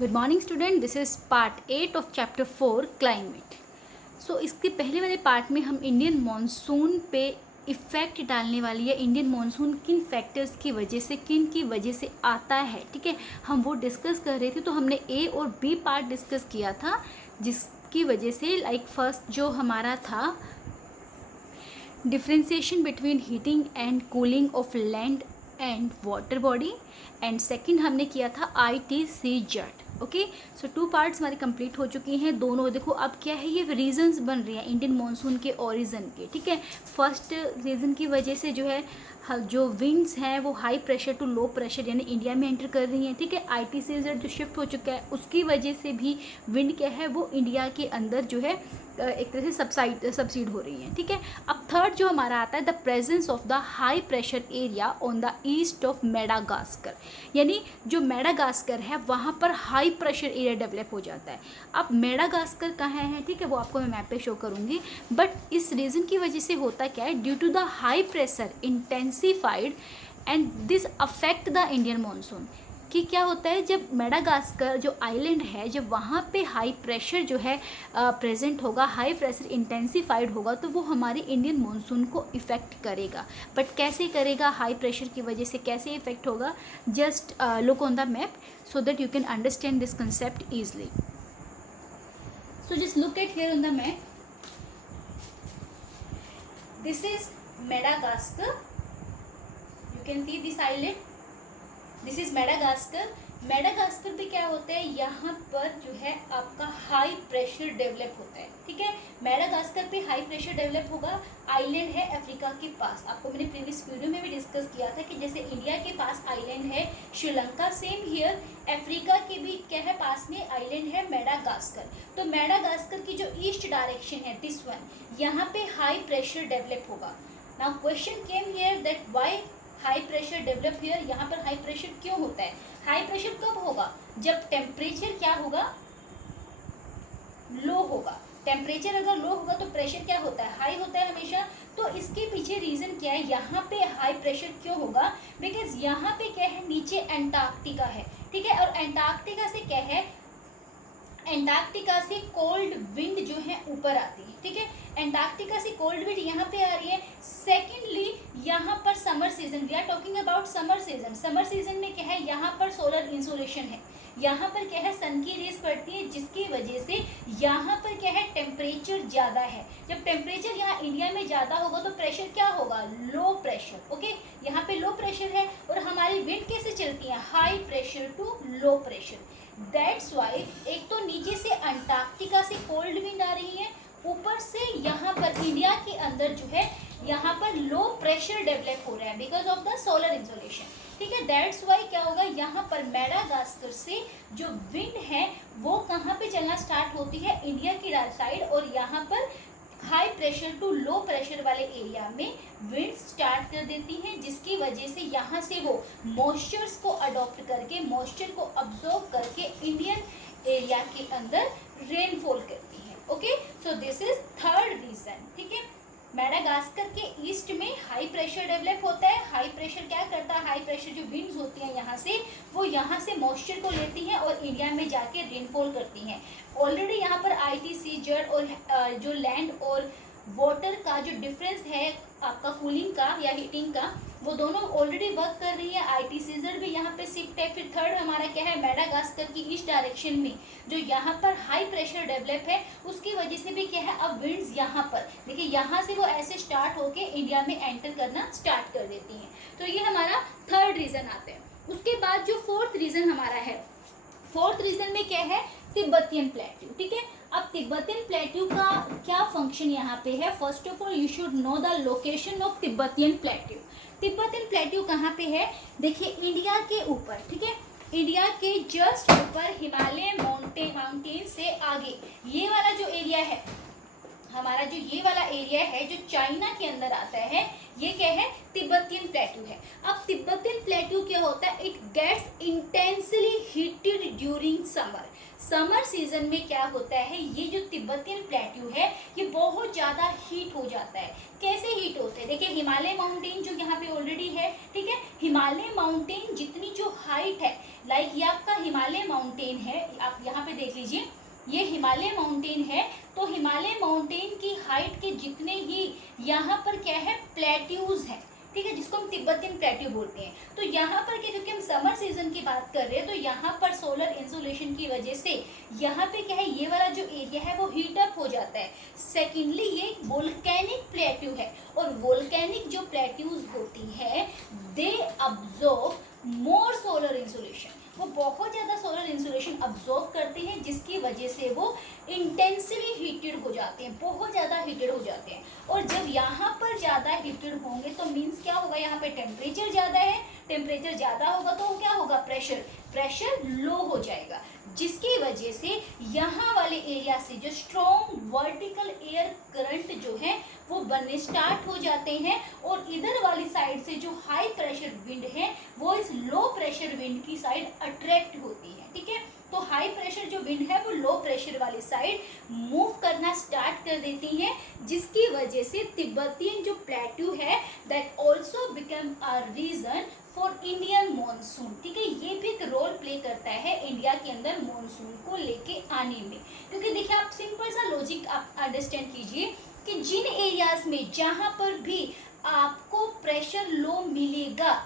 Good morning student, this is part 8 of chapter 4 climate. So इसके पहले वाले part में हम इंडियन मानसून पे इफ़ेक्ट डालने वाली है, इंडियन मानसून किन फैक्टर्स की वजह से, किन की वजह से आता है, ठीक है, हम वो डिस्कस कर रहे थे। तो हमने ए और बी पार्ट डिस्कस किया था, जिसकी वजह से लाइक फर्स्ट जो हमारा था differentiation between heating and cooling of land and water body, and second हमने किया था ITCZ। ओके, सो 2 पार्ट्स हमारे कंप्लीट हो चुकी हैं दोनों। देखो अब क्या है, ये रीजंस बन रही हैं इंडियन मानसून के ओरिजिन के, ठीक है। फर्स्ट रीज़न की वजह से जो है जो विंड्स हैं वो high pressure to low pressure यानी इंडिया में एंटर कर रही हैं, ठीक है। ITCZ जो शिफ्ट हो चुका है उसकी वजह से भी विंड क्या है वो इंडिया के अंदर जो है एक तरह से सबसीड हो रही है, ठीक है। अब थर्ड जो हमारा आता है the presence of the high pressure area on the east of Madagascar, यानी जो मेडागास्कर है वहाँ पर हाई प्रेशर एरिया डेवलप हो जाता है। अब मेडागास्कर कहाँ है, ठीक है, वो आपको मैं मैप पे शो करूँगी। बट इस रीज़न की वजह से होता क्या है, due to the high pressure intensified and this affect the Indian monsoon, कि क्या होता है जब मेडागास्कर जो आइलैंड है जब वहाँ पे हाई प्रेशर जो है प्रेजेंट होगा, हाई प्रेशर इंटेंसीफाइड होगा, तो वो हमारे इंडियन मानसून को इफ़ेक्ट करेगा। बट कैसे करेगा, हाई प्रेशर की वजह से कैसे इफ़ेक्ट होगा, just look on the map so that you can understand this concept easily. So just look at here on the map. This is Madagascar. You can see this island. This is Madagascar. Madagascar पे क्या होता है, यहाँ पर जो है आपका high pressure develop होता है, ठीक है। मेडागास्कर पे हाई प्रेशर डेवलप होगा, आइलैंड है अफ्रीका के पास। आपको मैंने प्रीवियस वीडियो में भी डिस्कस किया था कि जैसे इंडिया के पास आइलैंड है श्रीलंका, सेम हियर अफ्रीका के भी क्या है पास में आइलैंड है मेडागास्कर। तो मेडागास्कर की जो ईस्ट डायरेक्शन है दिस वन, यहाँ पे हाई प्रेशर डेवलप होगा। Now question came here that why high pressure develop here, यहाँ पर हाई प्रेशर क्यों होता है। हाई प्रेशर कब होगा, जब टेम्परेचर क्या होगा, लो होगा। टेम्परेचर अगर लो होगा तो प्रेशर क्या होता है, हाई होता है हमेशा। तो इसके पीछे रीजन क्या है, यहाँ पे हाई प्रेशर क्यों होगा, बिकॉज यहाँ पे क्या है नीचे एंटार्क्टिका है, ठीक है। और एंटार्क्टिका से क्या है, एंटार्क्टिका से कोल्ड विंड जो है ऊपर आती है, ठीक है। एंटार्क्टिका से कोल्ड विंड यहाँ पे आ रही है। सेकेंडली यहाँ पर summer season, we are talking about summer season. Summer season में क्या है, यहाँ पर सोलर इंसोलेशन है, यहाँ पर क्या है सन की रेस पड़ती है, जिसकी वजह से यहाँ पर क्या है टेम्परेचर ज़्यादा है। जब टेम्परेचर यहाँ इंडिया में ज़्यादा होगा तो प्रेशर क्या होगा, लो प्रेशर, ओके। यहाँ पे लो प्रेशर है और हमारी विंड कैसे चलती है, high pressure to low pressure. That's why एक तो नीचे से अंटार्कटिका से कोल्ड विंड आ रही है, ऊपर से यहाँ पर इंडिया के अंदर जो है यहाँ पर लो प्रेशर डेवलप हो रहा है because of the solar insolation, ठीक है। दैट्स वाई क्या होगा, यहाँ पर मेडागास्कर से जो विंड है वो कहाँ पे चलना स्टार्ट होती है, इंडिया की साइड, और यहाँ पर high pressure to low pressure वाले एरिया में विंड स्टार्ट कर देती हैं, जिसकी वजह से यहाँ से वो मॉइस्चर्स को अडॉप्ट करके, मॉइस्चर को अब्जॉर्ब करके इंडियन एरिया के अंदर रेनफॉल करती है, okay. So this is third reason, ठीक है। मेडागास्कर के ईस्ट में हाई प्रेशर डेवलप होता है। हाई प्रेशर क्या करता है, हाई प्रेशर जो विंड्स होती हैं यहाँ से, वो यहाँ से मॉइस्चर को लेती हैं और इंडिया में जाके रेनफॉल करती हैं। ऑलरेडी यहाँ पर ITCZ और जो लैंड और वाटर का जो डिफरेंस है आपका कूलिंग का या हीटिंग का, वो दोनों ऑलरेडी वर्क कर रही है। ITCZ भी यहाँ पे शिफ्ट है। फिर थर्ड हमारा क्या है, मेडागास्कर की ईस्ट डायरेक्शन में जो यहाँ पर हाई प्रेशर डेवलप है, उसकी वजह से भी क्या है, अब विंड्स यहाँ पर देखिए, यहाँ से वो ऐसे स्टार्ट होके इंडिया में एंटर करना स्टार्ट कर देती हैं। तो ये हमारा थर्ड रीजन आता है। उसके बाद जो फोर्थ रीजन हमारा है, फोर्थ रीजन में क्या है, तिब्बतियन प्लेट्यू, ठीक है। अब तिब्बतियन प्लेट्यू का क्या फंक्शन यहाँ पे है, first of all you should know the location of Tibetan plateau. Tibetan plateau कहाँ पे है, देखिए इंडिया के ऊपर, ठीक है, इंडिया के जस्ट ऊपर हिमालय माउंटेन से आगे ये वाला जो एरिया है हमारा, जो ये वाला एरिया है जो चाइना के अंदर आता है, ये क्या है, तिब्बतियन प्लेट्यू है। अब तिब्बतियन प्लेट्यू क्या होता है, it gets intensely heated during summer. Summer season में क्या होता है, ये जो तिब्बतियन प्लेट्यू है ये बहुत ज़्यादा हीट हो जाता है। कैसे हीट होते हैं, देखिए हिमालय माउंटेन जो यहाँ पे ऑलरेडी है, ठीक है, हिमालय माउंटेन जितनी जो हाइट है, लाइक ये आपका हिमालय माउंटेन माउंटेन है, आप यहाँ पे देख लीजिए, ये हिमालय माउंटेन है। तो हिमालय माउंटेन की हाइट के जितने ही यहाँ पर क्या है प्लेट्यूज है, ठीक है, जिसको हम तिब्बतियन प्लेट्यू बोलते हैं। तो यहाँ पर क्या, क्योंकि हम समर सीजन की बात कर रहे हैं, तो यहाँ पर सोलर इंसुलेशन की वजह से यहाँ पे क्या है, ये वाला जो एरिया है वो हीट अप हो जाता है। सेकेंडली ये वोल्केनिक प्लेट्यू है, और वोल्केनिक जो प्लेट्यूज होती है दे अब्जॉर्ब मोर सोलर इंसुलेशन, वो बहुत ज़्यादा सोलर इंसुलेशन अब्जॉर्ब करते हैं, जिसकी वजह से वो इंटेंसिवली हीटेड हो जाते हैं, बहुत ज़्यादा हीटेड हो जाते हैं। और जब यहाँ पर ज़्यादा हीटेड होंगे तो मीन्स क्या होगा, यहाँ पे टेम्परेचर ज़्यादा है, टेम्परेचर ज़्यादा होगा तो क्या होगा, प्रेशर लो हो जाएगा, जिसकी वजह से यहाँ वाले एरिया से जो स्ट्रॉन्ग वर्टिकल एयर करंट जो है वो बनने स्टार्ट हो जाते हैं, और इधर वाली साइड से जो हाई प्रेशर विंड है वो इस लो प्रेशर विंड की साइड अट्रैक्ट होती है, ठीक है। तो हाई प्रेशर जो विंड है वो लो प्रेशर वाली साइड मूव करना स्टार्ट कर देती है, जिसकी वजह से तिब्बतियन जो प्लेट्यू है that also become a reason for Indian monsoon, ठीक है। ये भी एक रोल प्ले करता है इंडिया के अंदर मॉनसून को लेके आने में, क्योंकि देखिए आप सिंपल सा लॉजिक आप अंडरस्टैंड कीजिए कि जिन एरियाज में जहाँ पर भी आपको प्रेशर लो मिलेगा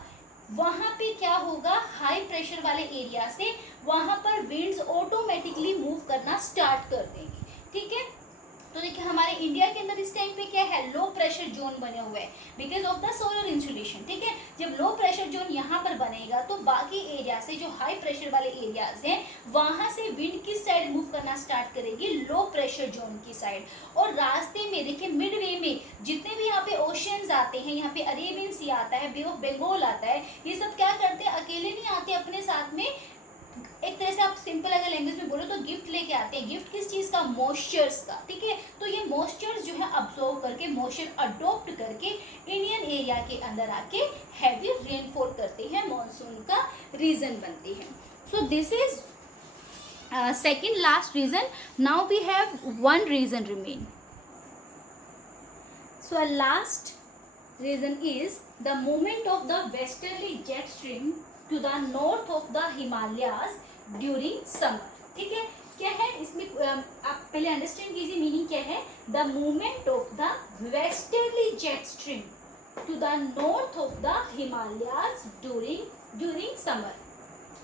वहाँ पे क्या होगा, हाई प्रेशर वाले एरिया से वहाँ पर विंड्स ऑटोमेटिकली मूव करना स्टार्ट कर देंगे, ठीक है। तो देखिए हमारे इंडिया के अंदर इस टाइम पे क्या है, लो प्रेशर जोन बने हुए हैं because of the solar insolation, ठीक है। जब लो प्रेशर जोन यहाँ पर बनेगा तो बाकी एरिया से जो हाई प्रेशर वाले एरियाज हैं वहाँ से विंड किस साइड मूव करना स्टार्ट करेगी, लो प्रेशर जोन की साइड। और रास्ते में देखिए मिड वे में जितने भी यहाँ पे ओशियंस आते हैं, यहाँ पे अरेबियन सी आता है, बे ऑफ बंगाल आता है, ये सब क्या करते हैं, अकेले नहीं आते, अपने साथ में एक तरह से आप सिंपल अगर लैंग्वेज में बोलो तो गिफ्ट लेके आते हैं। गिफ्ट किस चीज़ का, मॉइस्चर्स का, ठीक है। तो ये मॉइस्चर्स जो है अब्सॉर्ब करके, मॉइस्चर अडोप्ट करके इंडियन एरिया के अंदर आके हैवी रेनफॉल करते हैं, मानसून का रीजन बनते हैं। So this is second last reason. Now we have one reason remain. So last reason is the movement of the westerly jet stream to the north of the Himalayas during summer, ठीक है। क्या है इसमें, आप पहले understand कीजिए meaning क्या है, the movement of the westerly jet stream to the north of the Himalayas during summer,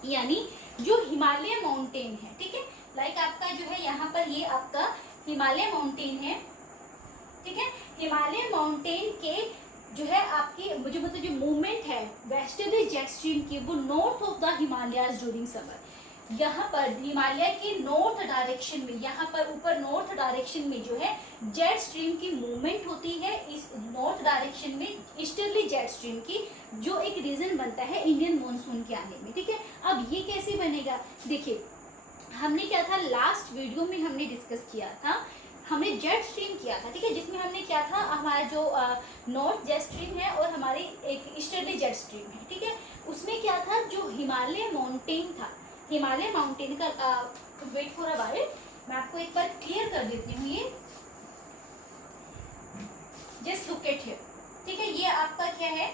यानी जो हिमालय माउंटेन है, ठीक है, लाइक आपका जो है यहाँ पर ये आपका हिमालय माउंटेन है, ठीक है। हिमालय माउंटेन के जो है आपकी मुझे मतलब जो मूवमेंट है वेस्टर्ली जेट स्ट्रीम की वो north of the Himalayas during summer, यहाँ पर हिमालय के नॉर्थ डायरेक्शन में, यहाँ पर ऊपर नॉर्थ डायरेक्शन में जो है जेट स्ट्रीम की मूवमेंट होती है, इस नॉर्थ डायरेक्शन में ईस्टर्ली जेट स्ट्रीम की, जो एक रीजन बनता है इंडियन मॉनसून के आने में, ठीक है। अब ये कैसे बनेगा, देखिए हमने क्या था लास्ट वीडियो में हमने डिस्कस किया था, हमने जेट स्ट्रीम किया था, ठीक है, जिसमें हमने क्या था, हमारा जो नॉर्थ जेट स्ट्रीम है और हमारी एक ईस्टर्ली जेट स्ट्रीम है, ठीक है। उसमें क्या था, जो हिमालय माउंटेन था, हिमालय माउंटेन का वेट फॉर अ व्हाइल, मैं आपको एक बार क्लियर कर देती हूँ, ये जस्ट लुक एट हियर, ठीक है। ये आपका क्या है,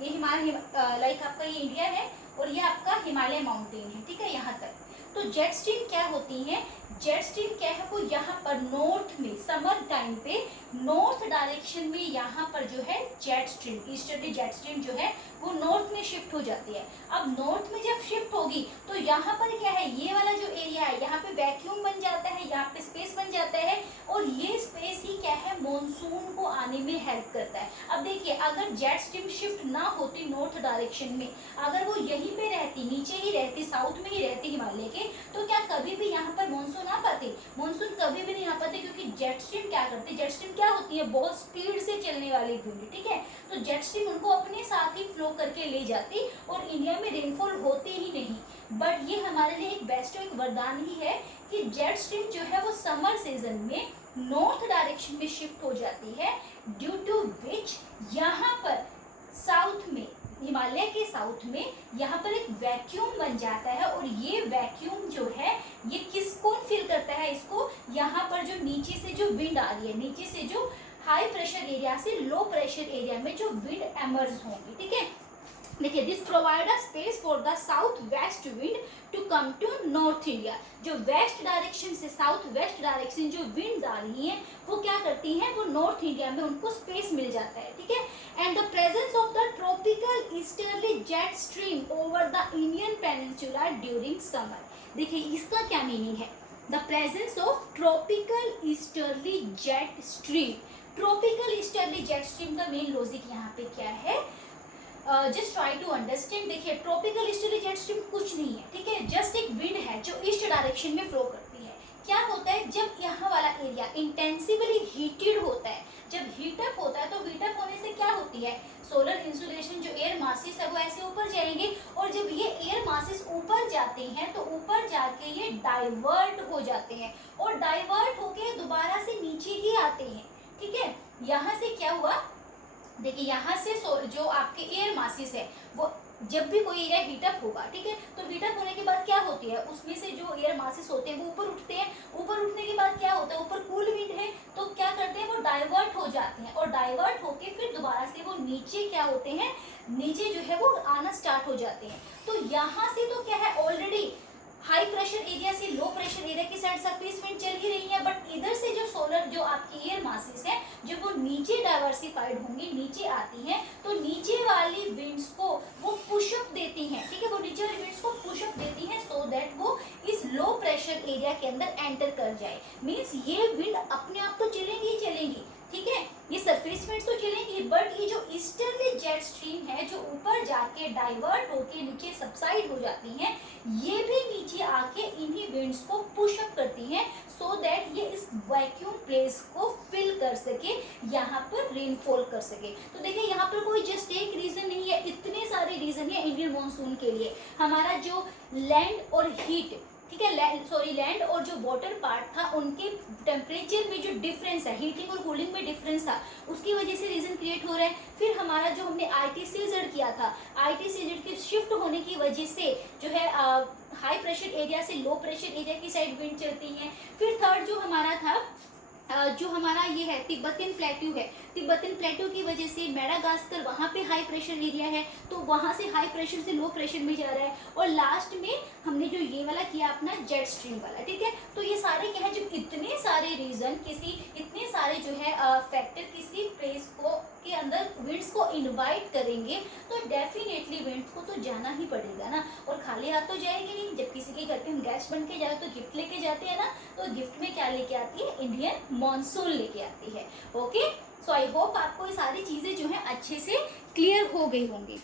ये हिमालय लाइक आपका ये इंडिया है और ये आपका हिमालय माउंटेन है, ठीक है, यहाँ तक। तो जेट स्ट्रीम क्या होती है, जेट स्ट्रीम क्या है, वो यहाँ पर नॉर्थ में समर टाइम पे नॉर्थ डायरेक्शन में यहाँ पर जो है jet stream, easterly jet stream जो है वो नॉर्थ में शिफ्ट हो जाती है। अब नॉर्थ में जब शिफ्ट होगी तो यहाँ पर क्या है, ये वाला जो एरिया है यहाँ पे वैक्यूम बन जाता है, यहाँ पे स्पेस बन जाता है, और ये स्पेस ही क्या है मॉनसून को आने में हेल्प करता है। अब देखिए अगर जेट स्ट्रीम शिफ्ट ना होती नॉर्थ डायरेक्शन में, अगर वो यहीं पे रहती, नीचे ही रहती, साउथ में ही रहती हिमालय के, तो क्या कभी भी यहाँ पर मानसून आ पाते, मानसून कभी भी नहीं आ पाते, क्योंकि जेट स्ट्रीम क्या करते, जेट स्ट्रीम क्या होती है, बहुत स्पीड से चलने वाली विंड, ठीक है। तो जेट स्ट्रीम उनको अपने साथ ही फ्लो करके ले जाती और इंडिया में रेनफॉल होते ही नहीं। बट ये हमारे लिए एक बेस्ट एक वरदान ही है कि जेट स्ट्रीम जो है वो समर सीजन में नॉर्थ डायरेक्शन में शिफ्ट हो जाती है, ड्यू टू विच यहाँ पर साउथ में, हिमालय के साउथ में यहाँ पर एक वैक्यूम बन जाता है, और ये वैक्यूम जो है ये किसको फील करता है, इसको यहाँ पर जो नीचे से जो विंड आ रही है, नीचे से जो हाई प्रेशर एरिया से लो प्रेशर एरिया में जो विंड एमर्ज होंगी, ठीक है। देखिए, this provide a space for the south west wind to come to north India. जो वेस्ट डायरेक्शन से साउथ वेस्ट डायरेक्शन जो विंड्स आ रही हैं वो क्या करती हैं, वो नॉर्थ इंडिया में उनको स्पेस मिल जाता है, ठीक है। And the presence of the tropical easterly jet stream over the Indian peninsula during summer. देखिए इसका क्या मीनिंग है, the presence of tropical easterly jet stream. Tropical easterly jet stream का मेन लॉजिक यहाँ पे क्या है, जस्ट ट्राई टू अंडरस्टैंड। देखिए, ट्रॉपिकल ईस्टर्ली जेट स्ट्रीम कुछ नहीं है, ठीक है, जस्ट एक विंड है जो ईस्ट डायरेक्शन में फ्लो करती है। क्या होता है, जब यहाँ वाला एरिया इंटेंसिवली हीटेड होता है, जब हीटअप होता है तो हीटअप होने से क्या होती है, सोलर इंसुलेशन जो एयर मासेस है वो ऐसे ऊपर जाएंगे, और जब ये एयर मासेस ऊपर जाते हैं तो ऊपर जाके ये डाइवर्ट हो जाते हैं, और डाइवर्ट होके दोबारा से नीचे ही आते हैं, ठीक है। यहाँ से क्या हुआ, देखिए यहाँ से जो आपके एयर मासेस है वो जब भी कोई एरिया हीटअप होगा, ठीक है, तो हीटअप होने के बाद क्या होती है, उसमें से जो एयर मासेस होते हैं वो ऊपर उठते हैं, ऊपर उठने के बाद क्या होता है, ऊपर कूल विंड है तो क्या करते हैं, वो डाइवर्ट हो जाते हैं, और डाइवर्ट होके फिर दोबारा से वो नीचे क्या होते हैं, नीचे जो है वो आना स्टार्ट हो जाते हैं। तो यहाँ से तो क्या है, ऑलरेडी हाई प्रेशर एरिया से लो प्रेशर एरिया की साइड सरफेस विंड चल ही रही है, बट इधर से जो सोलर जो आपकी एयर मासेस है जब वो नीचे डाइवर्सिफाइड होंगी, नीचे आती हैं, तो नीचे वाली विंड्स को वो पुशअप देती हैं, ठीक है, वो नीचे वाली विंड्स को पुशअप देती हैं सो दैट वो इस लो प्रेशर एरिया के अंदर एंटर कर जाए। मीन्स ये विंड अपने आप तो चलेंगी ही चलेंगी, ठीक है, ये सरफेस विंड्स तो चलेंगी, बट ये जो ईस्टर्ली जेट स्ट्रीम है जो ऊपर जाके डाइवर्ट होके नीचे सबसाइड हो जाती हैं, ये भी नीचे आके इन्हीं विंड्स को पुश अप करती हैं सो दैट ये इस वैक्यूम प्लेस को फिल कर सके, यहाँ पर रेनफॉल कर सके। तो देखिए यहाँ पर कोई जस्ट एक रीजन नहीं है, इतने सारे रीजन है इंडियन मॉनसून के लिए। हमारा जो लैंड और हीट, ठीक है, लैंड और जो वाटर पार्ट था उनके टेम्परेचर में जो डिफरेंस है, हीटिंग और कूलिंग में डिफरेंस था, उसकी वजह से रीजन क्रिएट हो रहा है। फिर हमारा जो हमने ITCZ किया था, ITCZ के शिफ्ट होने की वजह से जो है हाई प्रेशर एरिया से लो प्रेशर एरिया की साइड विंड चलती हैं। फिर थर्ड जो हमारा था जो हमारा ये है तिब्बतन प्लेट्यू है, तिब्बतन प्लेट्यू की वजह से मेडागास्कर वहाँ पे हाई प्रेशर एरिया है, तो वहाँ से हाई प्रेशर से लो प्रेशर में जा रहा है। और लास्ट में हमने जो ये वाला किया अपना जेट स्ट्रीम वाला, ठीक है। तो ये सारे क्या है, जब इतने सारे रीजन इतने सारे जो है फैक्टर किसी प्लेस को के अंदर विंड्स को इनवाइट करेंगे तो डेफिनेटली विंड्स को तो जाना ही पड़ेगा ना, और खाली हाथ तो जाएंगे नहीं। जब किसी के घर पे हम गेस्ट बन के जाए तो गिफ्ट लेके जाते हैं ना, तो गिफ्ट में क्या लेके आती है, इंडियन मॉनसून लेके आती है। ओके, सो आई होप आपको ये सारी चीजें जो है अच्छे से क्लियर हो गई होंगी।